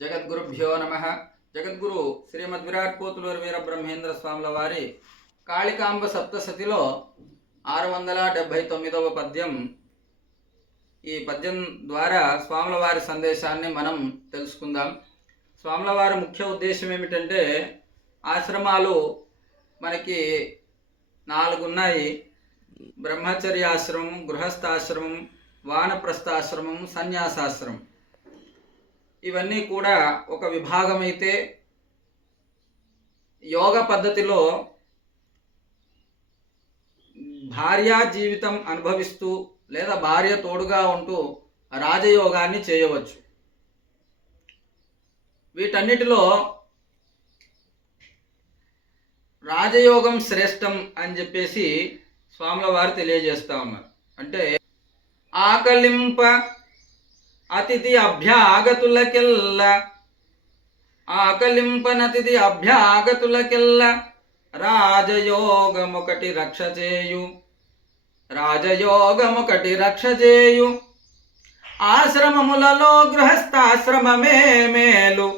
జగద్గురుభ్యో నమ. జగద్గురు శ్రీమద్ విరాట్ పోతులూరి వీరబ్రహ్మేంద్ర స్వాముల వారి కాళికాంబ సప్తశతిలో 679వ పద్యం. ఈ పద్యం ద్వారా స్వాముల వారి సందేశాన్ని మనం తెలుసుకుందాం. స్వాముల వారి ముఖ్య ఉద్దేశం ఏమిటంటే, ఆశ్రమాలు మనకి 4 ఉన్నాయి. బ్రహ్మచర్యాశ్రమం, గృహస్థాశ్రమం, వానప్రస్థాశ్రమం, సన్యాసాశ్రమం. ఇవన్నీ కూడా ఒక విభాగం అయితే, యోగ పద్ధతిలో భార్యా జీవితం అనుభవిస్తూ లేదా భార్య తోడుగా ఉంటూ రాజయోగాన్ని చేయవచ్చు. వీటన్నిటిలో రాజయోగం శ్రేష్టం అని చెప్పేసి స్వాముల వారు తెలియజేస్తా ఉన్నారు. అంటే ఆకలింప అతిథి అభ్యాగతులకెల్ల, ఆకలింపనతిథి అభ్యాగతులకెల్ల రాజయోగమొకటి రక్షచేయు, రాజయోగమొకటి రక్షచేయు. ఆశ్రమములలో గృహస్థాశ్రమమే మేలు,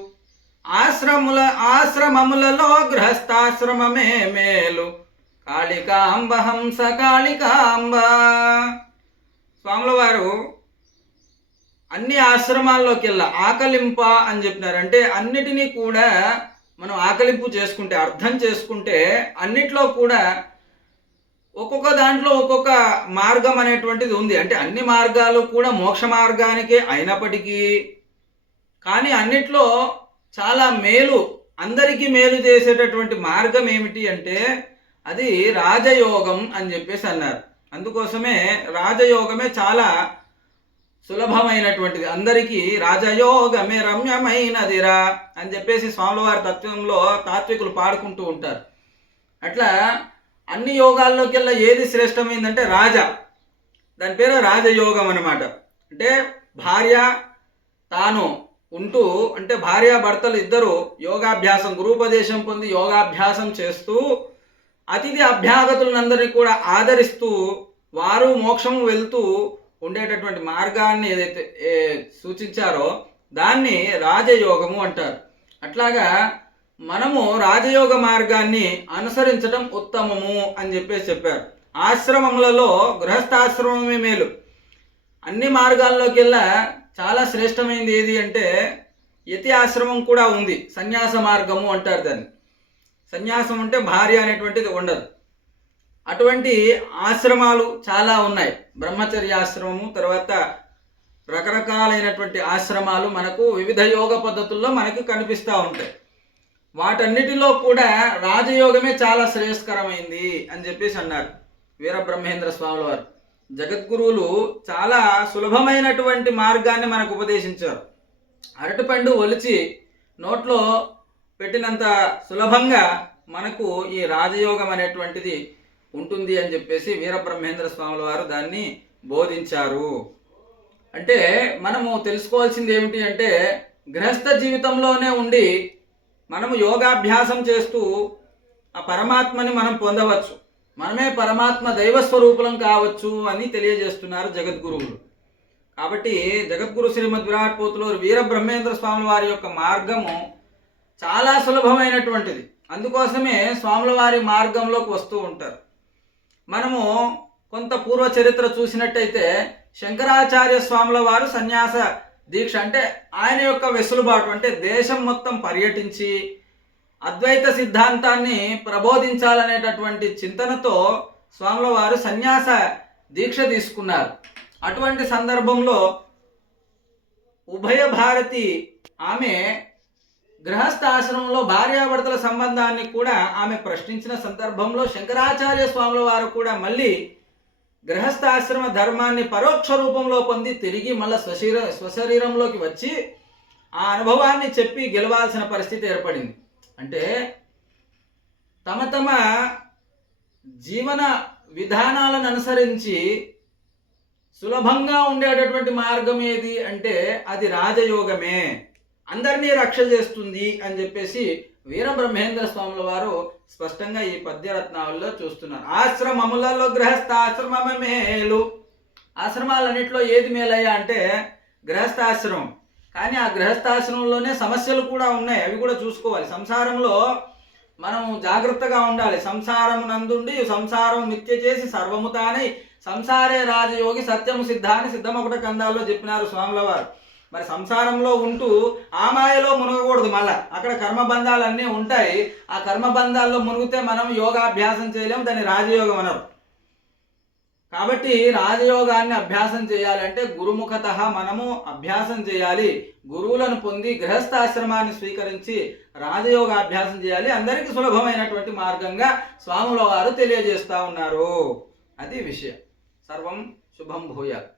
ఆశ్రమములలో గృహస్థాశ్రమమే మేలు. కాళికాంబ హంస కాళికాంబ. స్వాముల వారు అన్ని ఆశ్రమాల్లోకి వెళ్ళా ఆకలింప అని చెప్పినారు. అంటే అన్నిటినీ కూడా మనం ఆకలింపు చేసుకుంటే, అర్థం చేసుకుంటే, అన్నిట్లో కూడా ఒక్కొక్క దాంట్లో ఒక్కొక్క మార్గం అనేటువంటిది ఉంది. అంటే అన్ని మార్గాలు కూడా మోక్ష మార్గానికే అయినప్పటికీ, కానీ అన్నిట్లో చాలా మేలు, అందరికీ మేలు చేసేటటువంటి మార్గం ఏమిటి అంటే అది రాజయోగం అని చెప్పేసి అన్నారు. అందుకోసమే రాజయోగమే చాలా సులభమైనటువంటిది. అందరికీ రాజయోగమే రమ్యమైనదిరా అని చెప్పేసి స్వాముల వారి తత్వంలో తాత్వికులు పాడుకుంటూ ఉంటారు. అట్లా అన్ని యోగాల్లోకెల్లా ఏది శ్రేష్టమైందంటే దాని పేరు రాజయోగం అన్నమాట. అంటే భార్య తాను ఉంటూ, అంటే భార్యాభర్తలు ఇద్దరు యోగాభ్యాసం, గురూపదేశం పొంది యోగాభ్యాసం చేస్తూ అతిథి అభ్యాగతులందరినీ కూడా ఆదరిస్తూ వారు మోక్షం వెళ్తూ ఉండేటటువంటి మార్గాన్ని ఏదైతే సూచించారో దాన్ని రాజయోగము అంటారు. అట్లాగా మనము రాజయోగ మార్గాన్ని అనుసరించడం ఉత్తమము అని చెప్పేసి చెప్పారు. ఆశ్రమములలో గృహస్థాశ్రమమే మేలు. అన్ని మార్గాల్లోకెల్లా చాలా శ్రేష్టమైనది ఏది అంటే యతి ఆశ్రమం కూడా ఉంది, సన్యాస మార్గము అంటారు దాన్ని. సన్యాసం అంటే భార్య అనేటువంటిది ఉండదు. అటువంటి ఆశ్రమాలు చాలా ఉన్నాయి. బ్రహ్మచర్యాశ్రమము, తర్వాత రకరకాలైనటువంటి ఆశ్రమాలు మనకు వివిధ యోగ పద్ధతుల్లో మనకి కనిపిస్తూ ఉంటాయి. వాటన్నిటిలో కూడా రాజయోగమే చాలా శ్రేయస్కరమైంది అని చెప్పేసి అన్నారు వీరబ్రహ్మేంద్ర స్వాముల వారు. జగద్గురువులు చాలా సులభమైనటువంటి మార్గాన్ని మనకు ఉపదేశించారు. అరటిపండు ఒలిచి నోట్లో పెట్టినంత సులభంగా మనకు ఈ రాజయోగం అనేటువంటిది ఉంటుంది అని చెప్పేసి వీరబ్రహ్మేంద్ర స్వాముల వారు దాన్ని బోధించారు. అంటే మనము తెలుసుకోవాల్సింది ఏమిటి అంటే, గృహస్థ జీవితంలోనే ఉండి మనము యోగాభ్యాసం చేస్తూ ఆ పరమాత్మని మనం పొందవచ్చు, మనమే పరమాత్మ దైవస్వరూపులం కావచ్చు అని తెలియజేస్తున్నారు జగద్గురువులు. కాబట్టి జగద్గురు శ్రీమద్ విరాట్ పోతులూరి వీరబ్రహ్మేంద్ర స్వాముల వారి యొక్క మార్గము చాలా సులభమైనటువంటిది. అందుకోసమే స్వాముల వారి మార్గంలోకి వస్తూ ఉంటారు. మనము కొంత పూర్వ చరిత్ర చూసినట్టయితే శంకరాచార్య స్వాముల వారు సన్యాస దీక్ష, అంటే ఆయన యొక్క వెసులుబాటు, అంటే దేశం మొత్తం పర్యటించి అద్వైత సిద్ధాంతాన్ని ప్రబోధించాలనేటటువంటి చింతనతో స్వాముల వారు సన్యాస దీక్ష తీసుకున్నారు. అటువంటి సందర్భంలో ఉభయ భారతి ఆమె గృహస్థాశ్రమంలో భార్యాభర్తల సంబంధాన్ని కూడా ఆమె ప్రశ్నించిన సందర్భంలో శంకరాచార్య స్వాముల వారు కూడా మళ్ళీ గృహస్థాశ్రమ ధర్మాన్ని పరోక్ష రూపంలో పొంది తిరిగి మళ్ళీ స్వశరీరంలోకి వచ్చి ఆ అనుభవాన్ని చెప్పి గెలవాల్సిన పరిస్థితి ఏర్పడింది. అంటే తమ జీవన విధానాలను అనుసరించి సులభంగా ఉండేటటువంటి మార్గం ఏది అంటే అది రాజయోగమే, అందరినీ రక్ష చేస్తుంది అని చెప్పేసి వీరబ్రహ్మేంద్ర స్వాముల వారు స్పష్టంగా ఈ పద్యరత్నాల్లో చూస్తున్నారు. ఆశ్రమములలో గృహస్థాశ్రమమే మేలు. ఆశ్రమాలన్నింటిలో ఏది మేలయ్యా అంటే గృహస్థాశ్రమం. కానీ ఆ గృహస్థాశ్రమంలోనే సమస్యలు కూడా ఉన్నాయి, అవి కూడా చూసుకోవాలి. సంసారంలో మనం జాగ్రత్తగా ఉండాలి. సంసారము నందుండి సంసారం మిథ్య చేసి సర్వము తానై సంసారే రాజయోగి సత్యము సిద్ధ అని సిద్ధమొకట కందాల్లో చెప్పినారు స్వాముల వారు. మరి సంసారంలో ఉంటూ ఆ మాయలో మునగకూడదు. మళ్ళా అక్కడ కర్మబంధాలన్నీ ఉంటాయి. ఆ కర్మబంధాల్లో మునిగితే మనం యోగాభ్యాసం చేయలేము, దాన్ని రాజయోగం అనరు. కాబట్టి రాజయోగాన్ని అభ్యాసం చేయాలంటే గురుముఖత మనము అభ్యాసం చేయాలి. గురువులను పొంది గృహస్థాశ్రమాన్ని స్వీకరించి రాజయోగాభ్యాసం చేయాలి. అందరికీ సులభమైనటువంటి మార్గంగా స్వాముల వారు తెలియజేస్తా ఉన్నారు. అది విషయం. సర్వం శుభం భూయాత్.